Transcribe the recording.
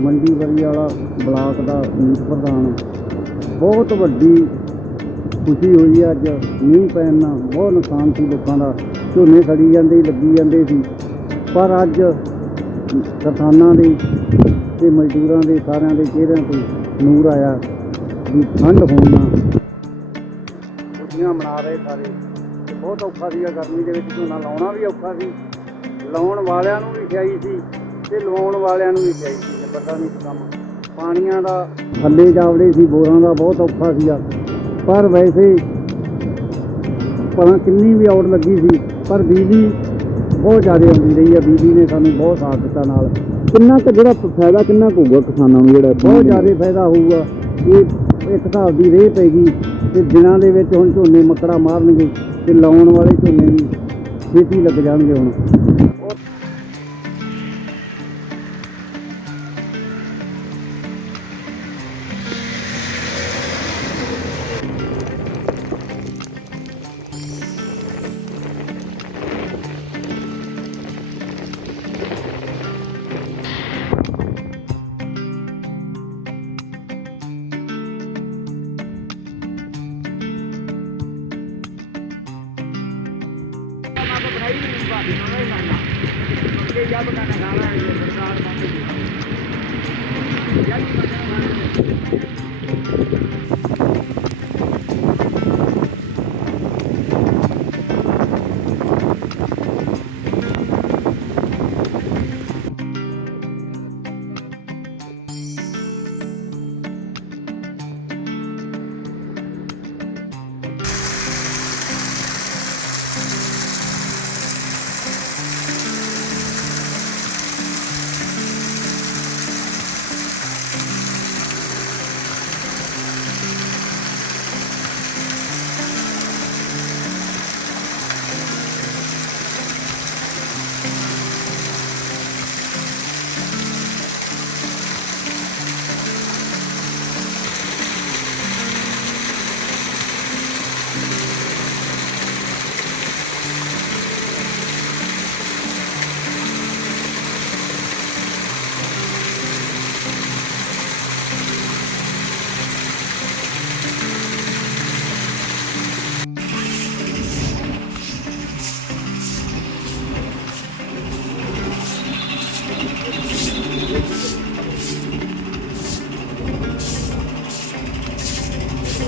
ਮੰਡੀ ਵਰੀ ਵਾਲਾ ਬਲਾਕ ਦਾ ਮੀਤ ਪ੍ਰਧਾਨ। ਬਹੁਤ ਵੱਡੀ ਖੁਸ਼ੀ ਹੋਈ ਅੱਜ। ਮੀਂਹ ਪੈਣ ਨਾਲ ਬਹੁਤ ਨੁਕਸਾਨ ਸੀ ਲੋਕਾਂ ਦਾ। ਝੋਨੇ ਸੜੀ ਜਾਂਦੇ, ਲੱਗੀ ਜਾਂਦੇ ਸੀ। ਪਰ ਅੱਜ ਕਿਸਾਨਾਂ ਦੇ ਤੇ ਮਜ਼ਦੂਰਾਂ ਦੇ ਸਾਰਿਆਂ ਦੇ ਚਿਹਰਿਆਂ ਤੇ ਨੂਰ ਆਇਆ ਵੀ ਠੰਡ ਹੋਣਾ ਨਾਲ ਖੁਸ਼ੀਆਂ ਮਨਾ ਰਹੇ ਸਾਰੇ। ਬਹੁਤ ਔਖਾ ਸੀਗਾ ਗਰਮੀ ਦੇ ਵਿੱਚ ਝੋਨਾ ਲਾਉਣਾ ਵੀ ਔਖਾ ਸੀ। ਲਾਉਣ ਵਾਲਿਆਂ ਨੂੰ ਵੀ ਸਿਆਈ ਸੀ ਤੇ ਲਵਾਉਣ ਵਾਲਿਆਂ ਨੂੰ ਵੀ ਸਿਆਈ ਸੀ। ਨਹੀਂ ਕੰਮ ਪਾਣੀਆਂ ਦਾ ਥੱਲੇ ਜਾਵੜੇ ਸੀ ਬੋਰਾਂ ਦਾ ਬਹੁਤ ਔਖਾ ਸੀਗਾ। ਪਰ ਵੈਸੇ ਪਰ ਕਿੰਨੀ ਵੀ ਆਉਟ ਲੱਗੀ ਸੀ ਪਰ ਬਿਜਲੀ ਬਹੁਤ ਜ਼ਿਆਦਾ ਆਉਂਦੀ ਰਹੀ ਹੈ ਬਿਜਲੀ ਨੇ ਸਾਨੂੰ ਬਹੁਤ ਸਾਥ ਦਿੱਤਾ ਨਾਲ। ਕਿੰਨਾ ਕੁ ਜਿਹੜਾ ਫਾਇਦਾ ਕਿੰਨਾ ਕੁ ਹੋਊਗਾ ਕਿਸਾਨਾਂ ਨੂੰ ਜਿਹੜਾ ਬਹੁਤ ਜ਼ਿਆਦਾ ਫਾਇਦਾ ਹੋਊਗਾ। ਇਹ ਇੱਕ ਹਿਸਾਬ ਦੀ ਰੇਹ ਪੈਗੀ ਤੇ ਦਿਨਾਂ ਦੇ ਵਿੱਚ ਹੁਣ ਝੋਨੇ ਮੱਕੜਾ ਮਾਰਨਗੇ ਤੇ ਲਾਉਣ ਵਾਲੇ ਝੋਨੇ ਵੀ ਛੇਤੀ ਲੱਗ ਜਾਣਗੇ ਹੁਣ। ਸਰਕਾਰ